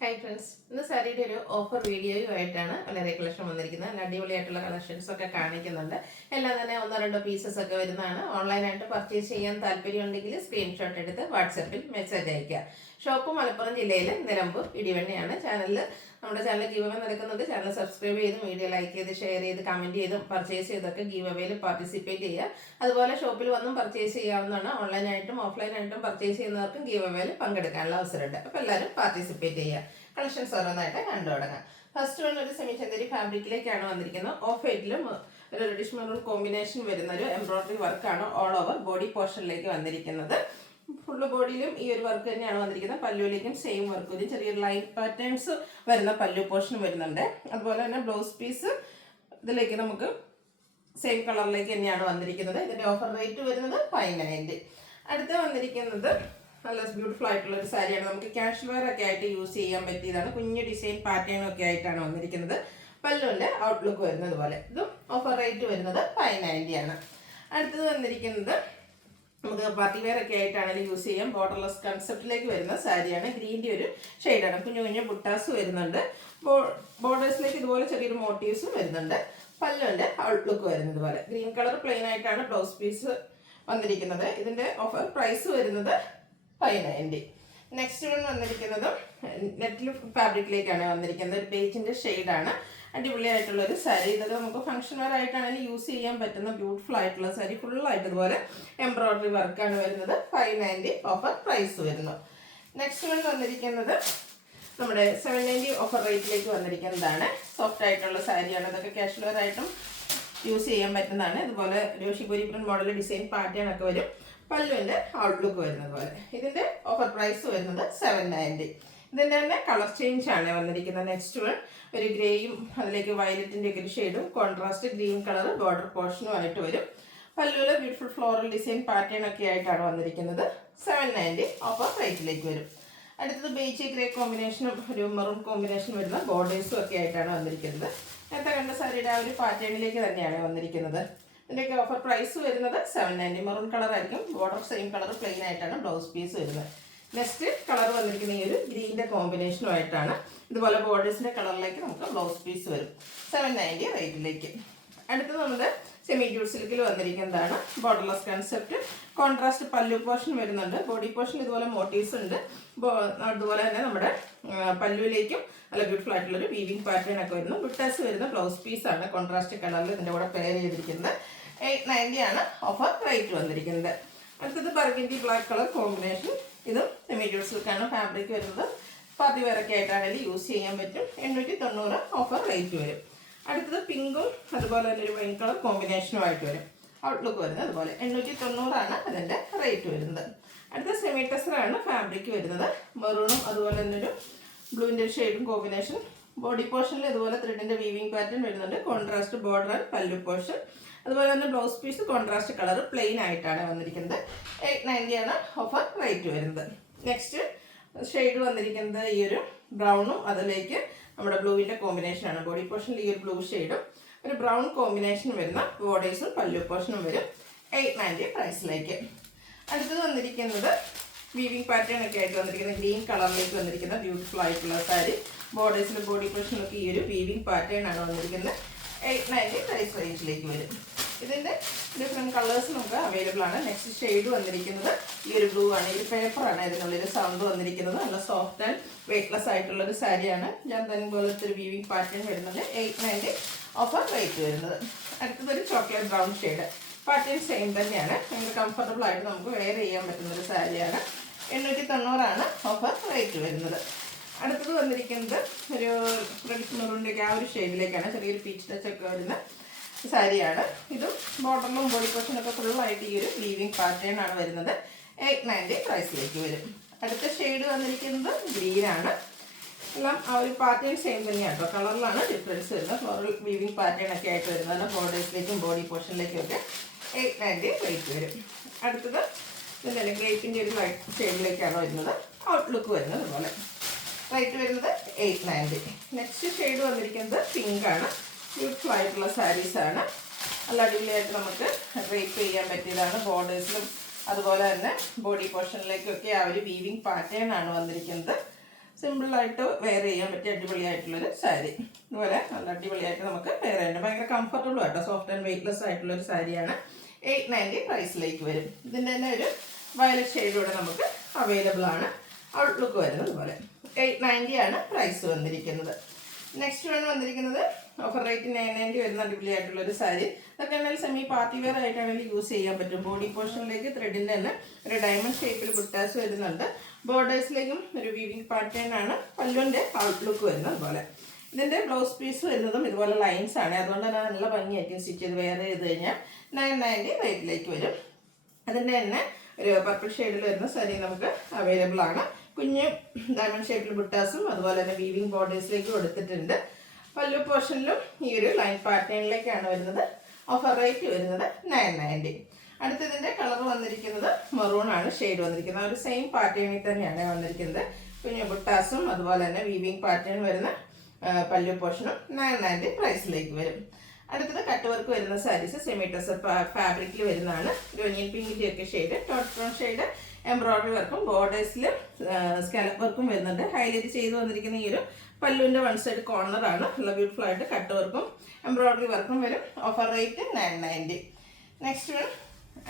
Hi friends, ഇന്ന് സാരിയുടെ ഒരു ഓഫർ വീഡിയോയുമായിട്ടാണ് വളരെ കളക്ഷൻ വന്നിരിക്കുന്നത്. നല്ല അടിപൊളിയായിട്ടുള്ള കളക്ഷൻസ് ഒക്കെ കാണിക്കുന്നുണ്ട്. എല്ലാം തന്നെ ഒന്നോ രണ്ടോ പീസസ് ഒക്കെ വരുന്നതാണ്. ഓൺലൈനായിട്ട് പർച്ചേസ് ചെയ്യാൻ താല്പര്യമുണ്ടെങ്കിൽ സ്ക്രീൻഷോട്ട് എടുത്ത് വാട്സാപ്പിൽ മെസ്സേജ് അയയ്ക്കുക. ഷോപ്പ് മലപ്പുറം ജില്ലയിലെ നിലമ്പൂർ ഇടിവണ്ണയാണ്. നമ്മുടെ ചാനൽ ഗീവ് അവേ നടക്കുന്നുണ്ട്. ചാനൽ സബ്സ്ക്രൈബ് ചെയ്തും വീഡിയോ ലൈക്ക് ചെയ്ത് ഷെയർ ചെയ്ത് കമൻറ്റ് ചെയ്തും പർച്ചേസ് ചെയ്തൊക്കെ ഗീവ് അവേയിൽ പാർട്ടിസിപ്പേറ്റ് ചെയ്യുക. അതുപോലെ ഷോപ്പിൽ വന്നും പർച്ചേസ് ചെയ്യാവുന്നതാണ്. ഓൺലൈനായിട്ടും ഓഫ്ലൈനായിട്ടും പർച്ചേസ് ചെയ്യുന്നവർക്കും ഗീവ് അവേയിൽ പങ്കെടുക്കാനുള്ള അവസരമുണ്ട്. അപ്പോൾ എല്ലാവരും പാർട്ടിസിപ്പേറ്റ് ചെയ്യുക. കളക്ഷൻസ് ഓരോന്നായിട്ട് കണ്ടു തുടങ്ങാം. ഫസ്റ്റ് വൺ ഒരു സെമി ചന്ദേരി ഫാബ്രിക്കിലേക്കാണ് വന്നിരിക്കുന്നത്. ഓഫ് വൈറ്റിലും ഒരു റെഡിഷ് മെറൂൺ കോമ്പിനേഷൻ വരുന്ന ഒരു എംബ്രോയിഡറി വർക്കാണ് ഓൾ ഓവർ ബോഡി പോർഷനിലേക്ക് വന്നിരിക്കുന്നത്. ഫുള്ള് ബോഡിയിലും ഈ ഒരു വർക്ക് തന്നെയാണ് വന്നിരിക്കുന്നത്. പല്ലുവിലേക്കും സെയിം വർക്ക് വരും. ചെറിയൊരു ലൈൻ പാറ്റേൺസ് വരുന്ന പല്ലു പോർഷൻ വരുന്നുണ്ട്. അതുപോലെ തന്നെ ബ്ലൗസ് പീസ് ഇതിലേക്ക് നമുക്ക് സെയിം കളറിലേക്ക് തന്നെയാണ് വന്നിരിക്കുന്നത്. ഇതിൻ്റെ ഓഫർ റേറ്റ് വരുന്നത് 590. അടുത്ത് വന്നിരിക്കുന്നത് നല്ല ബ്യൂട്ടിഫുൾ ആയിട്ടുള്ള ഒരു സാരിയാണ്. നമുക്ക് ക്യാഷ് വെയർ ഒക്കെ ആയിട്ട് യൂസ് ചെയ്യാൻ പറ്റിയതാണ്. കുഞ്ഞു ഡിസൈൻ പാറ്റേണും ഒക്കെ ആയിട്ടാണ് വന്നിരിക്കുന്നത്. പല്ലുവിൻ്റെ ഔട്ട്ലുക്ക് വരുന്നത് പോലെ. ഇതും ഓഫർ റേറ്റ് വരുന്നത് 590 ആണ്. അടുത്തത് വന്നിരിക്കുന്നത് നമുക്ക് പാർട്ടി വെയർ ഒക്കെ ആയിട്ടാണെങ്കിലും യൂസ് ചെയ്യാം. ബോർഡർലെസ് കൺസെപ്റ്റിലേക്ക് വരുന്ന സാരിയാണ്. ഗ്രീൻ്റെ ഒരു ഷെയ്ഡാണ്. കുഞ്ഞു കുഞ്ഞു ബുട്ടാസ് വരുന്നുണ്ട്. ബോർഡേഴ്സിലേക്ക് ഇതുപോലെ ചെറിയൊരു മോട്ടീവ്സും വരുന്നുണ്ട്. പല്ലുവിൻ്റെ ഔട്ട്ലുക്ക് വരുന്നത് പോലെ. ഗ്രീൻ കളർ പ്ലെയിൻ ആയിട്ടാണ് ബ്ലൗസ് പീസ് വന്നിരിക്കുന്നത്. ഇതിൻ്റെ ഓഫർ പ്രൈസ് വരുന്നത് 590. നെക്സ്റ്റ് വൺ വന്നിരിക്കുന്നതും നെറ്റിൽ ഫാബ്രിക്കിലേക്കാണ് വന്നിരിക്കുന്നത്. ഒരു ബേജിൻ്റെ ഷെയ്ഡാണ്. അടിപൊളിയായിട്ടുള്ള ഒരു സാരി. ഇതൊക്കെ നമുക്ക് ഫംഗ്ഷൻ വെയർ ആയിട്ടാണെങ്കിൽ യൂസ് ചെയ്യാൻ പറ്റുന്ന ബ്യൂട്ടിഫുൾ ആയിട്ടുള്ള സാരി. ഫുള്ളായിട്ട് ഇതുപോലെ എംബ്രോയിഡറി വർക്കാണ് വരുന്നത്. 590 ഓഫർ പ്രൈസ് വരുന്നു. നെക്സ്റ്റ് വൺ വന്നിരിക്കുന്നത് നമ്മുടെ 790 ഓഫർ റേറ്റിലേക്ക് വന്നിരിക്കുന്നതാണ്. സോഫ്റ്റ് ആയിട്ടുള്ള സാരിയാണ്. ഇതൊക്കെ ക്യാഷ് വെയർ ആയിട്ടും യൂസ് ചെയ്യാൻ പറ്റുന്നതാണ്. ഇതുപോലെ ഒരു shibori print model design pattern ഒക്കെ വരും. പല്ലുവിൻ്റെ ഔട്ട്ലുക്ക് വരുന്നത് പോലെ. ഇതിൻ്റെ ഓഫർ പ്രൈസ് വരുന്നത് 790. ഇതിൻ്റെ തന്നെ കളർ ചേഞ്ച് ആണ് വന്നിരിക്കുന്നത്. നെക്സ്റ്റ് വൺ ഒരു ഗ്രേയും അതിലേക്ക് വയലറ്റിൻ്റെ ഒക്കെ ഒരു ഷെയ്ഡും കോൺട്രാസ്റ്റ് ഗ്രീൻ കളർ ബോർഡർ പോർഷനും ആയിട്ട് വരും. പല്ലുവിൽ ബ്യൂട്ടിഫുൾ ഫ്ലോറൽ ഡിസൈൻ പാറ്റേൺ ഒക്കെ ആയിട്ടാണ് വന്നിരിക്കുന്നത്. 790 ഓഫർ റേറ്റിലേക്ക് വരും. അടുത്തത് ബേജ് ഗ്രേ കോമ്പിനേഷനും ഒരു മെറൂൺ കോമ്പിനേഷൻ വരുന്ന ബോർഡേഴ്സും ഒക്കെ ആയിട്ടാണ് വന്നിരിക്കുന്നത്. നേരത്തെ കണ്ട സാരിയുടെ ആ ഒരു പാറ്റേണിലേക്ക് തന്നെയാണ് വന്നിരിക്കുന്നത്. ഇതിൻ്റെയൊക്കെ ഓഫർ പ്രൈസ് വരുന്നത് 790. മെറൂൺ കളർ ആയിരിക്കും. ബോർഡർ സെയിം കളർ പ്ലെയിൻ ആയിട്ടാണ് ബ്ലൗസ് പീസ് വരുന്നത്. നെക്സ്റ്റ് കളർ വന്നിരിക്കുന്ന ഈ ഒരു ഗ്രീൻ്റെ കോമ്പിനേഷനുമായിട്ടാണ്. ഇതുപോലെ ബോർഡേഴ്സിൻ്റെ കളറിലേക്ക് നമുക്ക് ബ്ലൗസ് പീസ് വരും. 790 റേറ്റിലേക്ക്. അടുത്തത് നമ്മുടെ സെമി ജൂട്ട് സിൽക്കിൽ വന്നിരിക്കുന്നതാണ്. Borderless concept. Contrast pallu portion വരുന്നുണ്ട്. ബോഡി പോർഷൻ ഇതുപോലെ മോട്ടീവ്സ് ഉണ്ട്. അതുപോലെ തന്നെ നമ്മുടെ പല്ലുവിലേക്കും നല്ല ബ്യൂട്ടിഫുൾ ആയിട്ടുള്ളൊരു വീവിങ് പാറ്റേൺ ഒക്കെ വരുന്നു. ബുട്ടാസ് വരുന്ന ബ്ലൗസ് പീസാണ് കോൺട്രാസ്റ്റ് കളറിൽ ഇതിൻ്റെ കൂടെ പെയർ ചെയ്തിരിക്കുന്നത്. 890 ആണ് ഓഫർ റേറ്റ് വന്നിരിക്കുന്നത്. അടുത്തത് ബർഗൻഡി ബ്ലാക്ക് കളർ കോമ്പിനേഷൻ. ഇതും സെമി ജൂട്ട് സിൽക്കാണ് ഫാബ്രിക് വരുന്നത്. പാർട്ടി വെയറൊക്കെ ആയിട്ടാണെങ്കിൽ യൂസ് ചെയ്യാൻ പറ്റും. 890 ഓഫർ റേറ്റ് വരും. അടുത്തത് പിങ്കും അതുപോലെ തന്നെ ഒരു വൈൻ കളർ കോമ്പിനേഷനുമായിട്ട് വരും. ഔട്ട്ലുക്ക് വരുന്നത് അതുപോലെ. 890 ആണ് അതിൻ്റെ റേറ്റ് വരുന്നത്. അടുത്ത സെമി ടെസറാണ് ഫാബ്രിക് വരുന്നത്. മെറൂണും അതുപോലെ തന്നെ ഒരു ബ്ലൂവിൻ്റെ ഷെയ്ഡും കോമ്പിനേഷൻ. ബോഡി പോർഷനിൽ ഇതുപോലെ ത്രെഡിൻ്റെ വീവിങ് പാറ്റേൺ വരുന്നുണ്ട്. Contrast border and pallu portion. അതുപോലെ തന്നെ blouse piece contrast colour plain ആയിട്ടാണ് വന്നിരിക്കുന്നത്. 890 ആണ് ഓഫർ റേറ്റ് വരുന്നത്. നെക്സ്റ്റ് ഷെയ്ഡ് വന്നിരിക്കുന്നത് ഈ ഒരു ബ്രൗണും അതിലേക്ക് നമ്മുടെ ബ്ലൂവിൻ്റെ കോമ്പിനേഷനാണ്. ബോഡി പോർഷനിൽ ഈ ഒരു ബ്ലൂ ഷെയ്ഡും ഒരു ബ്രൗൺ കോമ്പിനേഷൻ വരുന്ന ബോർഡേഴ്സും പല്ലു പോർഷനും വരും. 890 പ്രൈസിലേക്ക്. അടുത്തത് വന്നിരിക്കുന്നത് വീവിങ് പാറ്റേൺ ഒക്കെ ആയിട്ട് വന്നിരിക്കുന്ന ഗ്രീൻ കളറിലേക്ക് വന്നിരിക്കുന്ന ബ്യൂട്ടിഫുൾ ആയിട്ടുള്ള സാരി. ബോർഡേഴ്സിലും ബോഡി പോർഷനിലൊക്കെ ഈ ഒരു വീവിങ് പാറ്റേൺ ആണ് വന്നിരിക്കുന്നത്. 890 പ്രൈസ് റേഞ്ചിലേക്ക് വരും. ഇതിൻ്റെ ഡിഫറെൻറ്റ് കളേഴ്സ് നമുക്ക് അവൈലബിൾ ആണ്. നെക്സ്റ്റ് ഷെയ്ഡ് വന്നിരിക്കുന്നത് ഈ ഒരു ബ്ലൂ ആണ്. ഈ പേപ്പറാണ് ഇതിനുള്ളൊരു സൗണ്ട് വന്നിരിക്കുന്നത്. നല്ല സോഫ്റ്റ് ആൻഡ് വെയ്റ്റ്ലെസ് ആയിട്ടുള്ളൊരു സാരിയാണ്. ജാന്തൻ പോലത്തെ ഒരു വീവിങ് പാറ്റേൺ വരുന്നത്. 890 ഓഫർ റേറ്റ് വരുന്നത്. അടുത്തതൊരു chocolate brown shade. Pattern same തന്നെയാണ്. ഭയങ്കര കംഫർട്ടബിൾ ആയിട്ട് നമുക്ക് വെയർ ചെയ്യാൻ പറ്റുന്നൊരു സാരിയാണ്. 890 ആണ് ഓഫർ റേറ്റ് വരുന്നത്. അടുത്തത് വന്നിരിക്കുന്നത് ഒരു റെഡ് മെറൂണിൻ്റെ ആ ഒരു ഷെയ്ഡിലേക്കാണ്. ചെറിയൊരു പീച്ച് ടച്ച് ഒക്കെ വരുന്ന സാരിയാണ്. ഇതും ബോർഡറിലും ബോഡി പോർഷനൊക്കെ ഫുള്ളായിട്ട് ഈ ഒരു വീവിങ് പാറ്റേൺ ആണ് വരുന്നത്. 890 പ്രൈസിലേക്ക് വരും. അടുത്ത ഷെയ്ഡ് വന്നിരിക്കുന്നത് ഗ്രീനാണ്. എല്ലാം ആ ഒരു പാറ്റേൺ സെയിം തന്നെയാണ് കേട്ടോ. കളറിലാണ് ഡിഫറൻസ് വരുന്നത്. ഫ്ലോറൽ വീവിങ് പാറ്റേൺ ഒക്കെ ആയിട്ട് വരുന്നത്. ബോർഡേഴ്സിലേക്കും ബോഡി പോർഷനിലേക്കും ഒക്കെ 890 റേറ്റ് വരും. അടുത്തത് ഇതിൻ്റെ ഗ്രേപ്പിൻ്റെ ഒരു ലൈറ്റ് ഷെയ്ഡിലേക്കാണ് വരുന്നത്. ഔട്ട്ലുക്ക് വരുന്നത് അതുപോലെ. റേറ്റ് വരുന്നത് 890. നെക്സ്റ്റ് ഷെയ്ഡ് വന്നിരിക്കുന്നത് പിങ്കാണ്. ബ്യൂട്ടിഫുൾ ആയിട്ടുള്ള സാരീസാണ്. നല്ല അടിപൊളിയായിട്ട് നമുക്ക് ഡ്രേപ്പ് ചെയ്യാൻ പറ്റിയതാണ്. ബോർഡേഴ്സിലും അതുപോലെ തന്നെ ബോഡി പോർഷനിലേക്കൊക്കെ ആ ഒരു വീവിങ് പാറ്റേൺ ആണ് വന്നിരിക്കുന്നത്. സിമ്പിളായിട്ട് വെയർ ചെയ്യാൻ പറ്റിയ അടിപൊളിയായിട്ടുള്ളൊരു സാരി. ഇതുപോലെ നല്ല അടിപൊളിയായിട്ട് നമുക്ക് വെയർ ചെയ്യാൻ ഭയങ്കര കംഫർട്ടബിൾ ആട്ടോ, സോഫ്റ്റ് ആൻഡ് വെയ്റ്റ്ലെസ് ആയിട്ടുള്ളൊരു സാരിയാണ്. 890 പ്രൈസിലേക്ക് വരും. ഇതിൻ്റെ തന്നെ ഒരു വയലറ്റ് ഷെയ്ഡൂടെ നമുക്ക് അവൈലബിൾ ആണ്. ഔട്ട്ലുക്ക് വരുന്നത് പോലെ 890 ആണ് പ്രൈസ് വന്നിരിക്കുന്നത്. നെക്സ്റ്റ് വേണം വന്നിരിക്കുന്നത് ഓഫർ റേറ്റ് 990 വരുന്ന അടിപൊളിയായിട്ടുള്ളൊരു സാരി. ഇതൊക്കെ ആണെങ്കിൽ സെമി പാർട്ടി വെയർ ആയിട്ടാണെങ്കിൽ യൂസ് ചെയ്യാൻ പറ്റും. ബോഡി പോർഷനിലേക്ക് ത്രെഡിൻ്റെ തന്നെ ഒരു ഡയമണ്ട് ഷേപ്പിൽ ബുട്ടാസ് വരുന്നുണ്ട്. ബോർഡേഴ്സിലേക്കും ഒരു വീവിംഗ് പാറ്റേൺ ആണ്. പല്ലുവിൻ്റെ ഔട്ട്ലുക്ക് വരുന്നത് അതുപോലെ. ഇതിൻ്റെ ബ്ലൗസ് പീസ് വരുന്നതും ഇതുപോലെ ലൈൻസ് ആണ്. അതുകൊണ്ട് തന്നെ നല്ല ഭംഗിയായിരിക്കും സ്റ്റിച്ച് ചെയ്ത് വെയർ ചെയ്ത് കഴിഞ്ഞാൽ 990 റേറ്റിലേക്ക് വരും. അതിൻ്റെ തന്നെ ഒരു പർപ്പിൾ ഷെയ്ഡിൽ വരുന്ന സാരി നമുക്ക് അവൈലബിൾ ആണ്. കുഞ്ഞ് ഡയമണ്ട് ഷേപ്പിൽ ബുട്ടാസും അതുപോലെ തന്നെ വീവിംഗ് ബോർഡേഴ്സിലേക്ക് കൊടുത്തിട്ടുണ്ട്. പല്ലു പോർഷനിലും ഈ ഒരു ലൈൻ പാറ്റേണിലേക്കാണ് വരുന്നത്. ഓഫർ റേറ്റ് വരുന്നത് 990. അടുത്തതിൻ്റെ കളർ വന്നിരിക്കുന്നത് മെറൂൺ ആണ് ഷെയ്ഡ് വന്നിരിക്കുന്നത്. ഒരു സെയിം പാറ്റേണിൽ തന്നെയാണ് വന്നിരിക്കുന്നത്. കുഞ്ഞ് ബുട്ടാസും അതുപോലെ തന്നെ വീവിംഗ് പാറ്റേൺ വരുന്ന പല്ലു പോർഷനും 990 പ്രൈസിലേക്ക് വരും. അടുത്തത് കട്ട് വർക്ക് വരുന്ന സാരീസ് സെമി ടെസർ ഫാബ്രിക്കിൽ വരുന്നതാണ്. ഒരു ഒനിയൻ പിങ്കിൻ്റെ ഒക്കെ shade, taught brown shade, embroidery വർക്കും ബോർഡേഴ്സിൽ സ്കാലപ്പ് വർക്കും വരുന്നുണ്ട്. ഹൈലൈറ്റ് ചെയ്ത് വന്നിരിക്കുന്ന ഈ ഒരു പല്ലുവിൻ്റെ വൺ സൈഡ് കോർണറാണ്. നല്ല ബ്യൂട്ടിഫുൾ ആയിട്ട് കട്ട് വർക്കും എംബ്രോയ്ഡറി വർക്കും വരും. Offer rate 990. നെക്സ്റ്റ്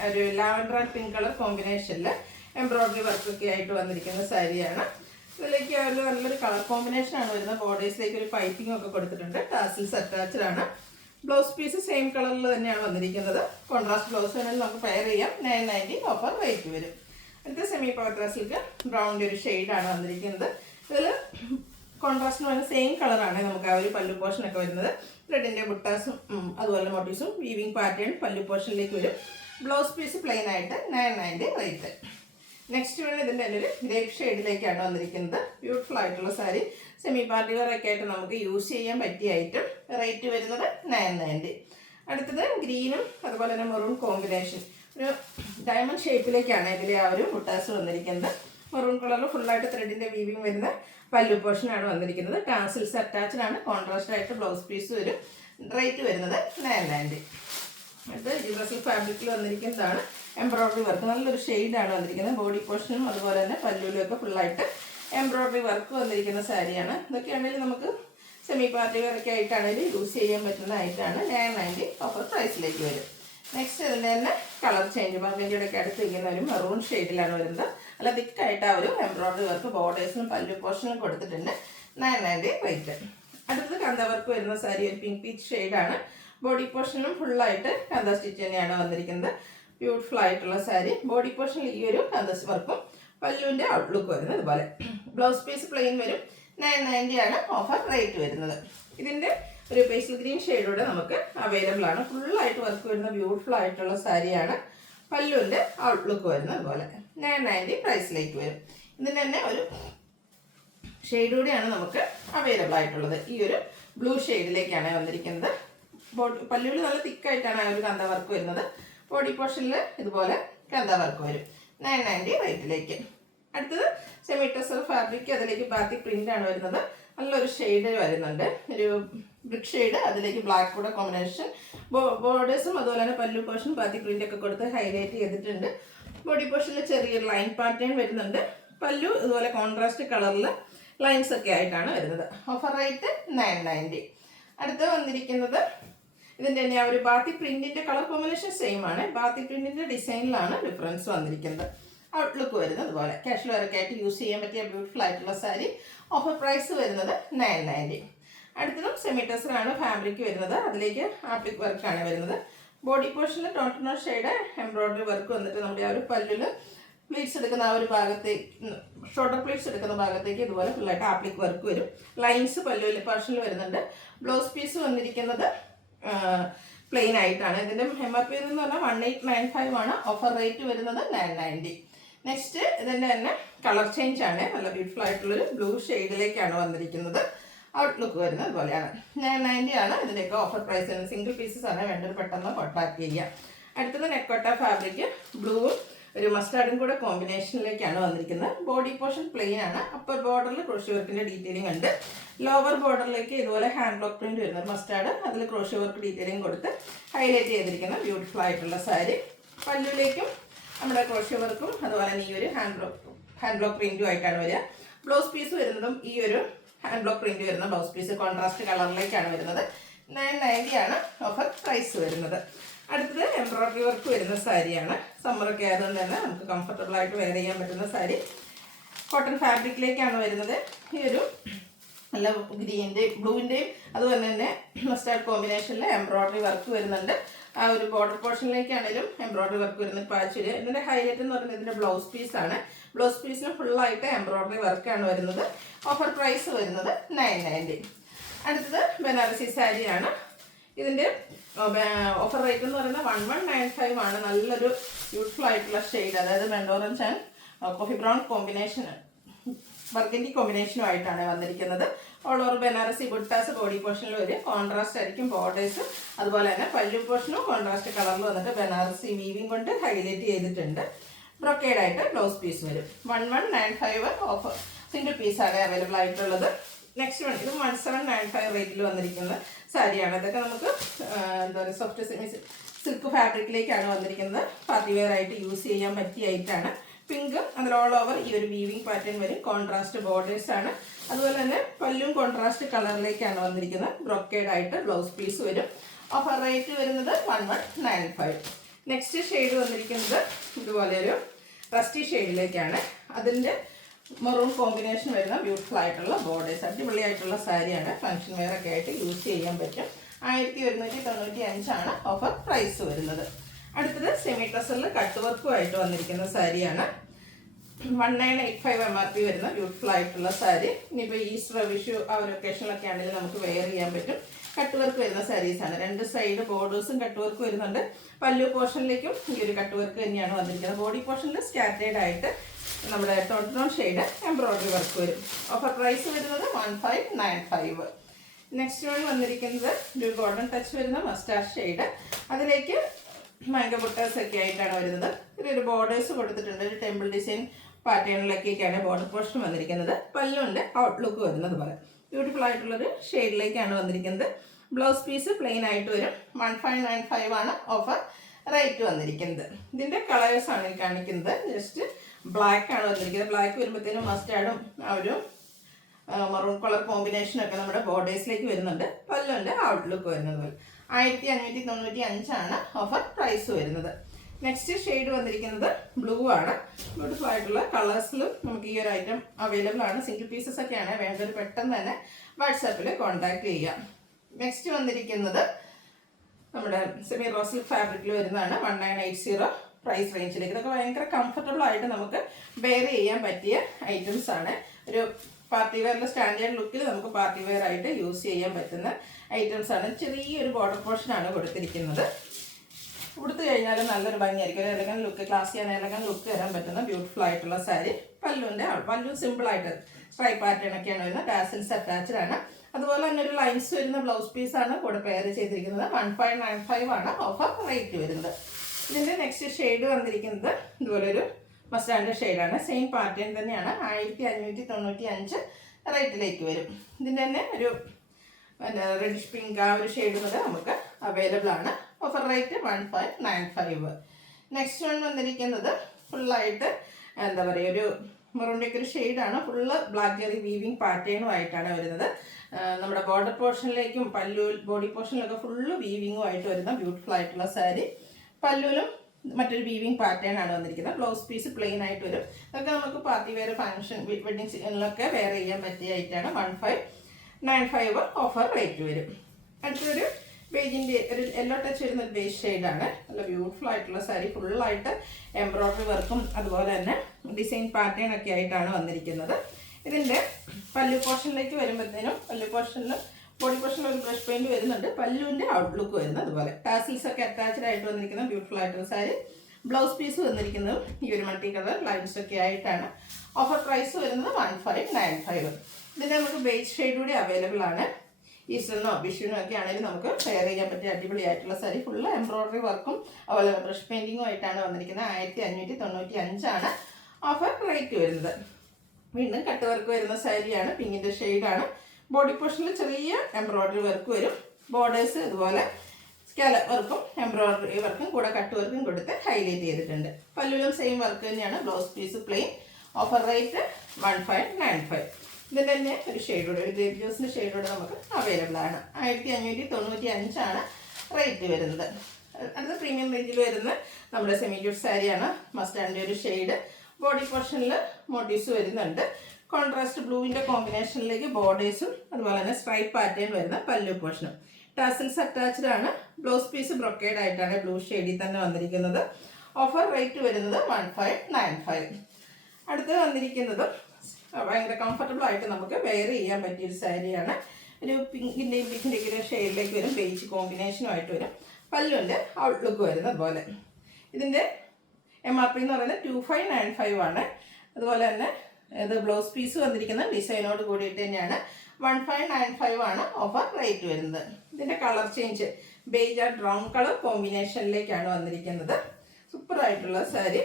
ഒരു ലാവൻഡർ ആൻഡ് പിങ്ക് കളർ കോമ്പിനേഷനിൽ എംബ്രോയ്ഡറി വർക്കൊക്കെ ആയിട്ട് വന്നിരിക്കുന്ന സാരിയാണ്. ഇതിലേക്ക് ഒരു നല്ലൊരു കളർ കോമ്പിനേഷനാണ് വരുന്നത്. ബോർഡേഴ്സിലേക്ക് ഒരു പൈപ്പിംഗ് ഒക്കെ കൊടുത്തിട്ടുണ്ട്. ടാസിൽസ് അറ്റാച്ച്ഡ് ആണ്. ബ്ലൗസ് പീസ് സെയിം കളറിൽ തന്നെയാണ് വന്നിരിക്കുന്നത്. കോൺട്രാസ്റ്റ് ബ്ലൗസ് വേണമെങ്കിൽ നമുക്ക് പെയർ ചെയ്യാം. 990 ഓഫർ റേറ്റ് വരും. അടുത്ത സെമി പവർ സിൽക്ക് ബ്രൗണിൻ്റെ ഒരു ഷെയ്ഡാണ് വന്നിരിക്കുന്നത്. ഇതിൽ കോൺട്രാസ്റ്റിന് വരുന്ന സെയിം കളറാണ് നമുക്ക് ആ ഒരു പല്ലു പോർഷനൊക്കെ വരുന്നത്. ത്രെഡിൻ്റെ ബുട്ടാസും അതുപോലെ മോട്ടീവ്സും വീവിംഗ് പാറ്റേൺ പല്ലു പോർഷനിലേക്ക് വരും. ബ്ലൗസ് പീസ് പ്ലെയിൻ ആയിട്ട് 990 റേറ്റ്. നെക്സ്റ്റ് വേണം ഇതിൻ്റെ തന്നെ ഒരു ഗ്രേപ്പ് ഷെയ്ഡിലേക്കാണ് വന്നിരിക്കുന്നത്. ബ്യൂട്ടിഫുൾ ആയിട്ടുള്ള സാരി, സെമി പാർട്ടി വെയർ ഒക്കെ ആയിട്ട് നമുക്ക് യൂസ് ചെയ്യാൻ പറ്റിയ ഐറ്റം. റേറ്റ് വരുന്നത് 990. അടുത്തത് ഗ്രീനും അതുപോലെ തന്നെ മെറൂൺ കോമ്പിനേഷൻ, ഒരു ഡയമണ്ട് ഷേപ്പിലേക്കാണ് ഇതിൽ ആ ഒരു ബുട്ടാസ് വന്നിരിക്കുന്നത്. മെറൂൺ കളറിൽ ഫുള്ളായിട്ട് ത്രെഡിൻ്റെ വീവിങ് വരുന്ന പല്ലു പോർഷനാണ് വന്നിരിക്കുന്നത്. ടാസിൽസ് അറ്റാച്ച്ഡ് ആണ്. കോൺട്രാസ്റ്റ് ആയിട്ട് ബ്ലൗസ് പീസ് വരും. റേറ്റ് വരുന്നത് 990. അടുത്ത് യൂണിവേഴ്സൽ ഫാബ്രിക്കിൽ വന്നിരിക്കുന്നതാണ്. എംബ്രോയ്ഡറി വർക്ക് നല്ലൊരു ഷെയ്ഡാണ് വന്നിരിക്കുന്നത്. ബോഡി പോർഷനും അതുപോലെ തന്നെ പല്ലുവിലും ഒക്കെ ഫുള്ളായിട്ട് എംബ്രോയ്ഡറി വർക്ക് വന്നിരിക്കുന്ന സാരിയാണ്. ഇതൊക്കെയാണെങ്കിൽ നമുക്ക് സെമി പാർട്ടി വെയർ ഒക്കെ ആയിട്ടാണെങ്കിൽ യൂസ് ചെയ്യാൻ പറ്റുന്ന ഐറ്റാണ്. 990 ഓഫർ പ്രൈസിലേക്ക് വരും. നെക്സ്റ്റ് ഇതിൻ്റെ തന്നെ കളർ ചേഞ്ച് ബർഗൻഡിയുടെ ഒക്കെ അടുത്ത് വയ്ക്കുന്ന ഒരു മെറൂൺ ഷെയ്ഡിലാണ് വരുന്നത്. നല്ല തിക്കായിട്ട് ആ ഒരു എംബ്രോയ്ഡറി വർക്ക് ബോർഡേഴ്സിനും പല്ലു പോർഷനും കൊടുത്തിട്ടുണ്ട്. 990 റേറ്റ്. അടുത്തത് കന്ത വർക്ക് വരുന്ന സാരി ഒരു പിങ്ക് പീച്ച് ഷെയ്ഡാണ്. ബോഡി പോർഷനും ഫുള്ളായിട്ട് കന്ത സ്റ്റിച്ച് തന്നെയാണ് വന്നിരിക്കുന്നത്. ബ്യൂട്ടിഫുൾ ആയിട്ടുള്ള സാരി. ബോഡി പോർഷനിൽ ഈ ഒരു കന്ത വർക്കും പല്ലുവിൻ്റെ ഔട്ട്ലുക്ക് വരുന്നത് ഇതുപോലെ. ബ്ലൗസ് പീസ് പ്ലെയിൻ വരും. 990 ആണ് ഓഫർ റേറ്റ് വരുന്നത്. ഇതിൻ്റെ ഒരു പേസ്റ്റൽ ഗ്രീൻ ഷെയ്ഡോടെ നമുക്ക് അവൈലബിൾ ആണ്. ഫുള്ളായിട്ട് വർക്ക് വരുന്ന ബ്യൂട്ടിഫുൾ ആയിട്ടുള്ള സാരിയാണ്. പല്ലുവിൻ്റെ ഔട്ട്ലുക്ക് വരുന്നത് പോലെ 990 പ്രൈസിലേക്ക് വരും. ഇതിന് തന്നെ ഒരു ഷെയ്ഡ് കൂടിയാണ് നമുക്ക് അവൈലബിൾ ആയിട്ടുള്ളത്. ഈ ഒരു ബ്ലൂ ഷെയ്ഡിലേക്കാണ് വന്നിരിക്കുന്നത്. പല്ലുവിൽ നല്ല തിക്കായിട്ടാണ് ആ ഒരു കന്ത വർക്ക് വരുന്നത്. ബോഡി പോർഷനിൽ ഇതുപോലെ കന്ത വർക്ക് വരും. 990 റേറ്റിലേക്ക്. അടുത്തത് സെമി ടെസർ ഫാബ്രിക്, അതിലേക്ക് ബാത്തിക് പ്രിന്റ് ആണ് വരുന്നത്. നല്ലൊരു ഷെയ്ഡ് വരുന്നുണ്ട്, ഒരു ബ്രിക്ക് ഷെയ്ഡ്, അതിലേക്ക് ബ്ലാക്ക് കൂടെ കോമ്പിനേഷൻ. ബോർഡേഴ്സും അതുപോലെ തന്നെ പല്ലു പോർഷൻ ബാത്തിക് പ്രിന്റ് ഒക്കെ കൊടുത്ത് ഹൈലൈറ്റ് ചെയ്തിട്ടുണ്ട്. ബോഡി പോർഷനിൽ ചെറിയൊരു ലൈൻ പാറ്റേൺ വരുന്നുണ്ട്. പല്ലു ഇതുപോലെ കോൺട്രാസ്റ്റ് കളറിൽ ലൈൻസ് ഒക്കെ ആയിട്ടാണ് വരുന്നത്. Offer rate 990. അടുത്ത് വന്നിരിക്കുന്നത് ഇതിൻ്റെ തന്നെ ആ ഒരു ബാത്തിക് പ്രിന്റിന്റെ കളർ കോമ്പിനേഷൻ സെയിം ആണ്. ബാത്തിക് പ്രിന്റിന്റെ ഡിസൈനിലാണ് ഡിഫറൻസ് വന്നിരിക്കുന്നത്. ഔട്ട്ലുക്ക് വരുന്നത് അതുപോലെ കാഷ്വൽ വെയറൊക്കെ ആയിട്ട് യൂസ് ചെയ്യാൻ പറ്റിയ ബ്യൂട്ടിഫുൾ ആയിട്ടുള്ള സാരി. ഓഫർ പ്രൈസ് വരുന്നത് 990. അടുത്തതും സെമി ടെസറാണ് ഫാബ്രിക് വരുന്നത്. അതിലേക്ക് ആപ്ലിക് വർക്കാണ് വരുന്നത്. ബോഡി പോർഷനിൽ ടോട്ടനോ ഷെയ്ഡ് എംബ്രോയ്ഡറി വർക്ക് വന്നിട്ട് നമ്മുടെ ആ ഒരു പല്ലിൽ പ്ലീറ്റ്സ് എടുക്കുന്ന ആ ഒരു ഭാഗത്തേക്ക്, ഷോൾഡർ പ്ലീറ്റ്സ് എടുക്കുന്ന ഭാഗത്തേക്ക് ഇതുപോലെ ഫുള്ളായിട്ട് ആപ്ലിക് വർക്ക് വരും. ലൈൻസ് പല്ലുവിൽ പോർഷനിൽ വരുന്നുണ്ട്. ബ്ലൗസ് പീസ് വന്നിരിക്കുന്നത് പ്ലെയിൻ ആയിട്ടാണ്. ഇതിൻ്റെ MRP എന്ന് പറഞ്ഞാൽ 1895 ആണ്. ഓഫർ റേറ്റ് വരുന്നത് 990. നെക്സ്റ്റ് ഇതിൻ്റെ തന്നെ കളർ ചേഞ്ച് ആണ്. നല്ല ബ്യൂട്ടിഫുൾ ആയിട്ടുള്ളൊരു ബ്ലൂ ഷെയ്ഡിലേക്കാണ് വന്നിരിക്കുന്നത്. ഔട്ട്ലുക്ക് വരുന്നത് അതുപോലെയാണ്. 990 ആണ് ഇതിൻ്റെയൊക്കെ ഓഫർ പ്രൈസ്. സിംഗിൾ പീസസ് ആണ് വേണ്ടത്, പെട്ടെന്ന് കോൺടാക്ട് ചെയ്യുക. അടുത്തത് നെക്കോട്ട ഫാബ്രിക് ബ്ലൂവും ഒരു മസ്റ്റാർഡും കൂടെ കോമ്പിനേഷനിലേക്കാണ് വന്നിരിക്കുന്നത്. ബോഡി പോർഷൻ പ്ലെയിൻ ആണ്. അപ്പർ ബോർഡറിൽ ക്രോഷ്യ വർക്കിൻ്റെ ഡീറ്റെയിലിംഗ് ഉണ്ട്. ലോവർ ബോർഡറിലേക്ക് ഇതുപോലെ ഹാൻഡ് ബ്ലോക്ക് പ്രിന്റ് വരുന്നത് മസ്റ്റാർഡ്, അതിൽ ക്രോഷ്യ വർക്ക് ഡീറ്റെയിലിംഗ് കൊടുത്ത് ഹൈലൈറ്റ് ചെയ്തിരിക്കുന്ന ബ്യൂട്ടിഫുൾ ആയിട്ടുള്ള സാരി. പല്ലുവിലേക്കും നമ്മുടെ ക്രോഷ്യ വർക്കും അതുപോലെ തന്നെ ഈ ഒരു ഹാൻഡ് ബ്ലോക്ക് പ്രിന്റും ആയിട്ടാണ് വരിക. ബ്ലൗസ് പീസ് വരുന്നതും ഈ ഒരു ഹാൻഡ് ബ്ലോക്ക് പ്രിന്റ് വരുന്ന ബ്ലൗസ് പീസ് കോൺട്രാസ്റ്റ് കളറിലേക്കാണ് വരുന്നത്. 990 ആണ് ഓഫർ പ്രൈസ് വരുന്നത്. അടുത്തത് എംബ്രോയിഡറി വർക്ക് വരുന്ന സാരിയാണ്. സമ്മറൊക്കെ ആയതുകൊണ്ട് തന്നെ നമുക്ക് കംഫർട്ടബിൾ ആയിട്ട് വെയർ ചെയ്യാൻ പറ്റുന്ന സാരി. കോട്ടൺ ഫാബ്രിക്കിലേക്കാണ് വരുന്നത്. ഈ ഒരു നല്ല ഗ്രീൻ്റെയും ബ്ലൂവിൻ്റെയും അതുപോലെ തന്നെ മസ്റ്റാർഡ് കോമ്പിനേഷനിൽ എംബ്രോയിഡറി വർക്ക് വരുന്നുണ്ട്. ആ ഒരു ബോർഡർ പോർഷനിലേക്കാണെങ്കിലും എംബ്രോയിഡറി വർക്ക് വരുന്നത് പാച്ചുര്. ഇതിൻ്റെ ഹൈലൈറ്റ് എന്ന് പറയുന്നത് ഇതിൻ്റെ ബ്ലൗസ് പീസാണ്. ബ്ലൗസ് പീസിന് ഫുള്ളായിട്ട് എംബ്രോയിഡറി വർക്കാണ് വരുന്നത്. ഓഫർ പ്രൈസ് വരുന്നത് 990. അടുത്തത് ബനാറസി സാരിയാണ്. ഇതിൻ്റെ ഓഫർ റേറ്റ് എന്ന് പറയുന്നത് 1195 ആണ്. നല്ലൊരു ബ്യൂട്ടിഫുൾ ആയിട്ടുള്ള ഷെയ്ഡ്, അതായത് മെൻഡ് orange and coffee brown combination, burgundy കോമ്പിനേഷനുമായിട്ടാണ് വന്നിരിക്കുന്നത്. All over Banarasi buttas body പോർഷനിൽ വരും. കോൺട്രാസ്റ്റ് ആയിരിക്കും ബോർഡേഴ്സ്. അതുപോലെ തന്നെ പല്ലു പോർഷനും കോൺട്രാസ്റ്റ് കളറിൽ വന്നിട്ട് ബനാറസി വീവിങ് കൊണ്ട് ഹൈലൈറ്റ് ചെയ്തിട്ടുണ്ട്. ബ്രൊക്കേഡ് ആയിട്ട് ബ്ലൗസ് പീസ് വരും. 1195 ഓഫർ സിംഗിൾ പീസാണ് അവൈലബിൾ ആയിട്ടുള്ളത്. നെക്സ്റ്റ് വൺ, ഇത് 1795 റേറ്റിൽ വന്നിരിക്കുന്ന സാരിയാണ്. ഇതൊക്കെ നമുക്ക് എന്താ പറയുക സോഫ്റ്റ് സിൽക്ക് ഫാബ്രിക്കിലേക്കാണ് വന്നിരിക്കുന്നത്. പാർട്ടി വെയർ ആയിട്ട് യൂസ് ചെയ്യാൻ പറ്റിയ ഐറ്റാണ്. പിങ്ക് അതിൽ ഓൾ ഓവർ ഈ ഒരു വീവിങ് പാറ്റേൺ വരും. കോൺട്രാസ്റ്റ് ബോർഡേഴ്സ് ആണ്. അതുപോലെ തന്നെ പല്ലും കോൺട്രാസ്റ്റ് കളറിലേക്കാണ് വന്നിരിക്കുന്നത്. ബ്രൊക്കേഡ് ആയിട്ട് ബ്ലൗസ് പീസ് വരും. ഓഫർ റേറ്റ് വരുന്നത് 1195. നെക്സ്റ്റ് ഷെയ്ഡ് വന്നിരിക്കുന്നത് ഇതുപോലെ ഒരു റസ്റ്റി ഷെയ്ഡിലേക്കാണ്. അതിൻ്റെ മെറൂൺ കോമ്പിനേഷൻ വരുന്ന ബ്യൂട്ടിഫുൾ ആയിട്ടുള്ള ബോർഡേഴ്സ്, അടിപൊളിയായിട്ടുള്ള സാരിയാണ്. ഫംഗ്ഷൻ വെയർ ഒക്കെ ആയിട്ട് യൂസ് ചെയ്യാൻ പറ്റും. 1195 ആണ് ഓഫർ പ്രൈസ് വരുന്നത്. അടുത്തത് സെമി ടസറിൽ കട്ട് വർക്കുമായിട്ട് വന്നിരിക്കുന്ന സാരിയാണ്. 1985 MRP വരുന്ന ബ്യൂട്ടിഫുൾ ആയിട്ടുള്ള സാരി. ഇനിയിപ്പോൾ ഈസ്റ്റർ വിഷു ആ ഒരു ഒക്കേഷനിലൊക്കെ ആണെങ്കിൽ നമുക്ക് വെയർ ചെയ്യാൻ പറ്റും. കട്ട് വർക്ക് വരുന്ന സാരീസാണ്. 2 സൈഡ് ബോർഡേഴ്സും കട്ട് വർക്ക് വരുന്നുണ്ട്. പല്ലു പോർഷനിലേക്കും ഈ ഒരു കട്ട് വർക്ക് തന്നെയാണ് വന്നിരിക്കുന്നത്. ബോഡി പോർഷനിൽ സ്കാറ്റേഡ് ആയിട്ട് നമ്മുടെ ടോൺ ഷെയ്ഡ് എംബ്രോയിഡറി വർക്ക് വരും. ഓഫർ പ്രൈസ് വരുന്നത് 1595. നെക്സ്റ്റ് വൺ വന്നിരിക്കുന്നത് ഒരു ഗോൾഡൻ ടച്ച് വരുന്ന മസ്റ്റാർഡ് ഷെയ്ഡ്. അതിലേക്ക് മാംഗോ ബുട്ടാസ് ഒക്കെ ആയിട്ടാണ് വരുന്നത്. ഇതിലൊരു ബോർഡേഴ്സ് കൊടുത്തിട്ടുണ്ട്. ഒരു ടെമ്പിൾ ഡിസൈൻ പാറ്റേണിലൊക്കെയാണ് ബോർഡർ പോർഷൻ വന്നിരിക്കുന്നത്. പല്ലുണ്ട് ഔട്ട്ലുക്ക് വരുന്നത് പോലെ ബ്യൂട്ടിഫുൾ ആയിട്ടുള്ളൊരു ഷെയ്ഡിലേക്കാണ് വന്നിരിക്കുന്നത്. ബ്ലൗസ് പീസ് പ്ലെയിൻ ആയിട്ട് വരും. 1595 ആണ് ഓഫർ റേറ്റ് വന്നിരിക്കുന്നത്. ഇതിൻ്റെ കളേഴ്സാണ് കാണിക്കുന്നത്. ജസ്റ്റ് ബ്ലാക്ക് ആണ് വന്നിരിക്കുന്നത്. ബ്ലാക്ക് വരുമ്പോഴത്തേനും മസ്റ്റാർഡും ആ ഒരു മറൂൺ കളർ കോമ്പിനേഷനൊക്കെ നമ്മുടെ ബോർഡേഴ്സിലേക്ക് വരുന്നുണ്ട്. പല്ലുണ്ട് ഔട്ട്ലുക്ക് വരുന്നത് പോലെ 1595 ആണ് ഓഫർ പ്രൈസ് വരുന്നത്. നെക്സ്റ്റ് ഷെയ്ഡ് വന്നിരിക്കുന്നത് ബ്ലൂ ആണ്. ബ്യൂട്ടിഫുൾ ആയിട്ടുള്ള കളേഴ്സിലും നമുക്ക് ഈ ഒരു ഐറ്റം അവൈലബിൾ ആണ്. സിംഗിൾ പീസസ് ഒക്കെയാണ് വേണ്ടത്. പെട്ടെന്ന് തന്നെ വാട്സാപ്പിൽ കോൺടാക്ട് ചെയ്യാം. നെക്സ്റ്റ് വന്നിരിക്കുന്നത് നമ്മുടെ സെമി റോസിൽ ഫാബ്രിക്കിൽ വരുന്നതാണ്. 1980 പ്രൈസ് റേഞ്ചിലേക്ക്. ഇതൊക്കെ ഭയങ്കര കംഫർട്ടബിൾ ആയിട്ട് നമുക്ക് വെയർ ചെയ്യാൻ പറ്റിയ ഐറ്റംസ് ആണ്. ഒരു പാർട്ടി വെയറിൽ സ്റ്റാൻഡേർഡ് ലുക്കിൽ നമുക്ക് പാർട്ടി വെയർ ആയിട്ട് യൂസ് ചെയ്യാൻ പറ്റുന്ന ഐറ്റംസ് ആണ്. ചെറിയൊരു ബോർഡർ പോർഷനാണ് കൊടുത്തിരിക്കുന്നത്. ഉടുത്തു കഴിഞ്ഞാൽ നല്ലൊരു ഭംഗിയായിരിക്കും. ഒരു എലഗൻ ലുക്ക്, ക്ലാസ് ചെയ്യാൻ എലഗൻ ലുക്ക് തരാൻ പറ്റുന്ന ബ്യൂട്ടിഫുൾ ആയിട്ടുള്ള സാരി. പല്ലു സിമ്പിളായിട്ട് സ്ട്രൈപ്പ് പാറ്റേൺ ഒക്കെയാണ് വരുന്നത്. ടാസിൽസ് അറ്റാച്ച്ഡ് ആണ്. അതുപോലെ തന്നെ ഒരു ലൈൻസ് വരുന്ന ബ്ലൗസ് പീസാണ് കൂടെ പെയർ ചെയ്തിരിക്കുന്നത്. 1595 ആണ് ഓഫർ റേറ്റ് വരുന്നത്. ഇതിൻ്റെ നെക്സ്റ്റ് ഷെയ്ഡ് വന്നിരിക്കുന്നത് ഇതുപോലെ ഒരു മസ്റ്റാർഡ് ഷെയ്ഡാണ്. സെയിം പാറ്റേൺ തന്നെയാണ്. 1595 റേറ്റിലേക്ക് വരും. ഇതിൻ്റെ തന്നെ ഒരു റെഡിഷ് പിങ്ക് ആ ഒരു ഷെയ്ഡ് മുതൽ നമുക്ക് അവൈലബിൾ ആണ്. Offer rate 1595. നെക്സ്റ്റ് വൺ വന്നിരിക്കുന്നത് ഫുള്ളായിട്ട് എന്താ പറയുക ഒരു മെറൂണിൻ്റെ ഒരു ഷെയ്ഡാണ്. ഫുള്ള് ബ്ലാക്ക് ജെറി വീവിങ് പാറ്റേണുമായിട്ടാണ് വരുന്നത്. നമ്മുടെ ബോർഡർ പോർഷനിലേക്കും ബോഡി പോർഷനിലൊക്കെ ഫുള്ള് വീവിങ്ങുമായിട്ട് വരുന്ന ബ്യൂട്ടിഫുൾ ആയിട്ടുള്ള സാരി. പല്ലുവിലും മറ്റൊരു വീവിങ് പാറ്റേൺ ആണ് വന്നിരിക്കുന്നത്. ബ്ലൗസ് പീസ് പ്ലെയിൻ ആയിട്ട് വരും. ഇതൊക്കെ നമുക്ക് പാർട്ടി വെയർ ഫംഗ്ഷൻ വെഡിങ് സീസണിലൊക്കെ വെയർ ചെയ്യാൻ പറ്റിയ ഐറ്റാണ്. 1595 ഓഫർ റേറ്റ് വരും. അടുത്തൊരു ബേജിൻ്റെ ഒരു യെല്ലോ ടച്ച് വരുന്ന ഒരു ബേജ് ഷെയ്ഡാണ്. നല്ല ബ്യൂട്ടിഫുൾ ആയിട്ടുള്ള സാരി. ഫുള്ളായിട്ട് എംബ്രോയിഡറി വർക്കും അതുപോലെ തന്നെ ഡിസൈൻ പാറ്റേൺ ഒക്കെ ആയിട്ടാണ് വന്നിരിക്കുന്നത്. ഇതിൻ്റെ പല്ലു പോർഷനിലേക്ക് വരുമ്പോഴത്തേനും പല്ലു പോർഷനിൽ ബോഡി പോർഷനിൽ ഒരു ബ്രഷ് പെയിൻറ്റ് വരുന്നുണ്ട്. പല്ലുവിൻ്റെ ഔട്ട്ലുക്ക് വരുന്നത് അതുപോലെ ടാസിൽസ് ഒക്കെ അറ്റാച്ച്ഡ് ആയിട്ട് വന്നിരിക്കുന്ന ബ്യൂട്ടിഫുൾ ആയിട്ടുള്ള സാരി. ബ്ലൗസ് പീസ് വന്നിരിക്കുന്നതും ഈ ഒരു മൾട്ടി കളർ ലൈൻസ് ഒക്കെ ആയിട്ടാണ്. ഓഫർ പ്രൈസ് വരുന്നത് 1595. ഇതിൻ്റെ നമുക്ക് ബേജ് ഷെയ്ഡ് കൂടി അവൈലബിൾ ആണ്. ഈസ്റ്ററിനോ വിഷുവിനോ ഒക്കെ ആണെങ്കിലും നമുക്ക് വെയർ ചെയ്യാൻ പറ്റിയ അടിപൊളിയായിട്ടുള്ള സാരി. ഫുള്ള് എംബ്രോയിഡറി വർക്കും അതുപോലെ ബ്രഷ് പെയിൻറ്റിങ്ങും ആയിട്ടാണ് വന്നിരിക്കുന്നത്. 1595 ആണ് ഓഫർ റേറ്റ് വരുന്നത്. വീണ്ടും കട്ട് വർക്ക് വരുന്ന സാരിയാണ്. പിങ്കിൻ്റെ ഷെയ്ഡാണ്. ബോഡി പോർഷനിൽ ചെറിയ എംബ്രോയിഡറി വർക്ക് വരും. ബോർഡേഴ്സ് ഇതുപോലെ സ്കാലപ്പ് വർക്കും എംബ്രോയിഡറി വർക്കും കൂടെ കട്ട് വർക്കും കൊടുത്ത് ഹൈലൈറ്റ് ചെയ്തിട്ടുണ്ട്. പല്ലുവിലും സെയിം വർക്ക് തന്നെയാണ്. Blouse piece plain. Offer rate 1595. ഇതിൻ്റെ തന്നെ ഒരു ഷെയ്ഡോടെ, ഒരു ഗ്രേപ്പ് ജ്യൂസിൻ്റെ ഷെയ്ഡോടെ നമുക്ക് അവൈലബിൾ ആണ്. 1595 റേറ്റ് വരുന്നത്. അടുത്ത പ്രീമിയം റേഞ്ചിൽ വരുന്ന നമ്മുടെ സെമി ജൂട്ട് സാരിയാണ്. മസ്റ്റാൻഡിൻ്റെ ഒരു ഷെയ്ഡ്. ബോഡി പോർഷനിൽ മോട്ടീവ്സ് വരുന്നുണ്ട്. കോൺട്രാസ്റ്റ് ബ്ലൂവിൻ്റെ കോമ്പിനേഷനിലേക്ക് ബോർഡേഴ്സും അതുപോലെ തന്നെ സ്ട്രൈപ്പ് പാറ്റേൺ വരുന്ന പല്ലു പോർഷനും. ടാസിൽസ് അറ്റാച്ച്ഡ് ആണ്. ബ്ലൗസ് പീസ് ബ്രൊക്കേഡ് ആയിട്ടാണ് ബ്ലൂ ഷെയ്ഡിൽ തന്നെ വന്നിരിക്കുന്നത്. ഓഫർ റേറ്റ് വരുന്നത് 1595. അടുത്ത് വന്നിരിക്കുന്നത് ഭയങ്കര കംഫർട്ടബിൾ ആയിട്ട് നമുക്ക് വെയർ ചെയ്യാൻ പറ്റിയൊരു സാരിയാണ്. ഒരു പിങ്കിൻ്റെയും പിങ്കിൻ്റെയൊക്കെ ഒരു ഷെയ്ഡിലേക്ക് വരും. ബേജ് കോമ്പിനേഷനുമായിട്ട് വരും. പല്ലുവിൻ്റെ ഔട്ട്ലുക്ക് വരുന്നത് പോലെ. ഇതിൻ്റെ MRP എന്ന് പറയുന്നത് 2595 ആണ്. അതുപോലെ തന്നെ ഇത് ബ്ലൗസ് പീസ് വന്നിരിക്കുന്ന ഡിസൈനോട് കൂടിയിട്ട് തന്നെയാണ്. 1595 ഓഫർ റേറ്റ് വരുന്നത്. ഇതിൻ്റെ colour change beige and brown colour കോമ്പിനേഷനിലേക്കാണ് വന്നിരിക്കുന്നത്. സൂപ്പറായിട്ടുള്ള സാരി.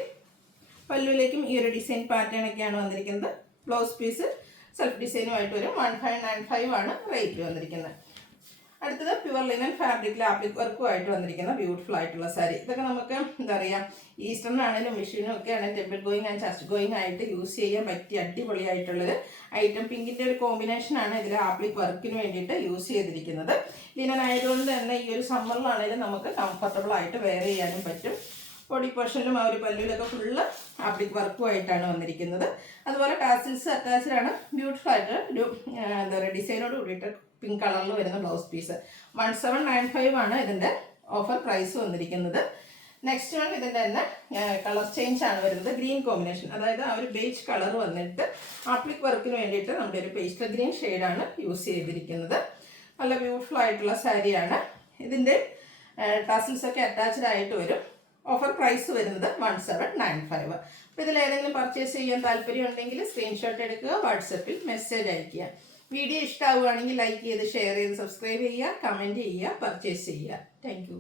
പല്ലുവിലേക്കും ഈ ഒരു ഡിസൈൻ പാറ്റേൺ ഒക്കെയാണ് വന്നിരിക്കുന്നത്. ബ്ലൗസ് പീസ് സെൽഫ് ഡിസൈനുമായിട്ട് വരും. 1595 റേറ്റ് വന്നിരിക്കുന്നത്. അടുത്തത് പ്യുവർ ലിനൻ ഫാബ്രിക്കിൽ ആപ്ലിക് വർക്കുമായിട്ട് വന്നിരിക്കുന്ന ബ്യൂട്ടിഫുൾ ആയിട്ടുള്ള സാരി. ഇതൊക്കെ നമുക്ക് എന്താ പറയുക, ഈസ്റ്ററിനാണെങ്കിലും വിഷുവിനും ഒക്കെ ആണെങ്കിലും temple going and church going ആയിട്ട് യൂസ് ചെയ്യാൻ പറ്റിയ അടിപൊളിയായിട്ടുള്ളൊരു ഐറ്റം. പിങ്കിൻ്റെ ഒരു കോമ്പിനേഷനാണ് ഇതിൽ ആപ്ലിക് വർക്കിന് വേണ്ടിയിട്ട് യൂസ് ചെയ്തിരിക്കുന്നത്. ലിനൻ ആയതുകൊണ്ട് തന്നെ ഈ ഒരു സമ്മറിലാണെങ്കിലും നമുക്ക് കംഫർട്ടബിൾ ആയിട്ട് വെയർ ചെയ്യാനും പറ്റും. ബോഡി പോർഷനിലും ആ ഒരു പല്ലുവിലൊക്കെ ഫുള്ള് ആപ്ലിക് വർക്കുമായിട്ടാണ് വന്നിരിക്കുന്നത്. അതുപോലെ ടാസിൽസ് അറ്റാച്ച്ഡ് ആണ്. ബ്യൂട്ടിഫുൾ ആയിട്ട് ഒരു എന്താ പറയുക ഡിസൈനോട് കൂടിയിട്ട് പിങ്ക് കളറിൽ വരുന്ന ബ്ലൗസ് പീസ്. 1795 ഇതിൻ്റെ ഓഫർ പ്രൈസ് വന്നിരിക്കുന്നത്. നെക്സ്റ്റ് വൺ ഇതിൻ്റെ തന്നെ കളർ ചേഞ്ച് ആണ് വരുന്നത്. ഗ്രീൻ കോമ്പിനേഷൻ, അതായത് ആ ഒരു ബേജ് കളർ വന്നിട്ട് ആപ്ലിക് വർക്കിന് വേണ്ടിയിട്ട് നമ്മുടെ ഒരു പേസ്റ്റൽ ഗ്രീൻ ഷെയ്ഡാണ് യൂസ് ചെയ്തിരിക്കുന്നത്. നല്ല ബ്യൂട്ടിഫുൾ ആയിട്ടുള്ള സാരിയാണ്. ഇതിൻ്റെ ടാസിൽസ് ഒക്കെ അറ്റാച്ച്ഡ് ആയിട്ട് വരും. ഓഫർ പ്രൈസ് വരുന്നത് 1795. അപ്പോൾ ഇതിലേതെങ്കിലും പർച്ചേസ് ചെയ്യാൻ താല്പര്യം ഉണ്ടെങ്കിൽ സ്ക്രീൻഷോട്ട് എടുക്കുക, വാട്സപ്പിൽ മെസ്സേജ് അയയ്ക്കുക. വീഡിയോ ഇഷ്ടമാവുകയാണെങ്കിൽ ലൈക്ക് ചെയ്ത് ഷെയർ ചെയ്ത് സബ്സ്ക്രൈബ് ചെയ്യുക, കമൻറ്റ് ചെയ്യുക, പർച്ചേസ് ചെയ്യുക. താങ്ക്